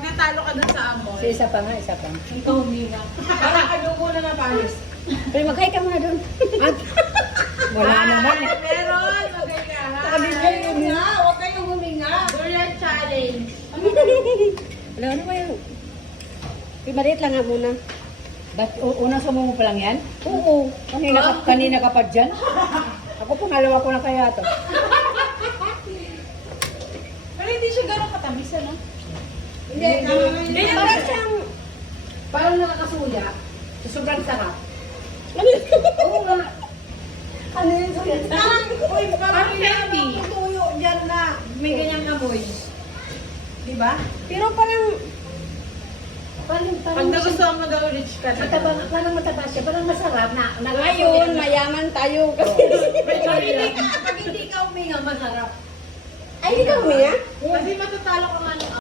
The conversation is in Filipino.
Magkatalo ka dun sa amoy. So, isa pa nga, isa pa. Ikaw huminga. Parang kalubo na na Paris. Pero mag-hi ka muna doon. Wala naman eh. Meron! Maganda ha. Sabi niya yun nga, huwag kayong huminga. Durian challenge. Wala na ba yun? Maliit lang nga muna. Ba't unang sumumo pa lang yan? Oo. Kanina ka pa dyan. Ako pangalawa ko na kaya to. Pero hindi siya gano'ng katamis, ano? Hindi. Parang siyang, parang nakakasuya. Sobrang sarap. Oo nga. Ano yun suya? Parang candy. Tuyo dyan na may ganyang amoy. Diba? Pero parang, Pag nagustuhan mo daw, rich ka na. parang mataba siya. Parang masarap na. Ngayon, mayaman tayo kasi Pag hindi ka uminga, masarap. ay, hindi ka huminga? Kasi matatalo ka nga ng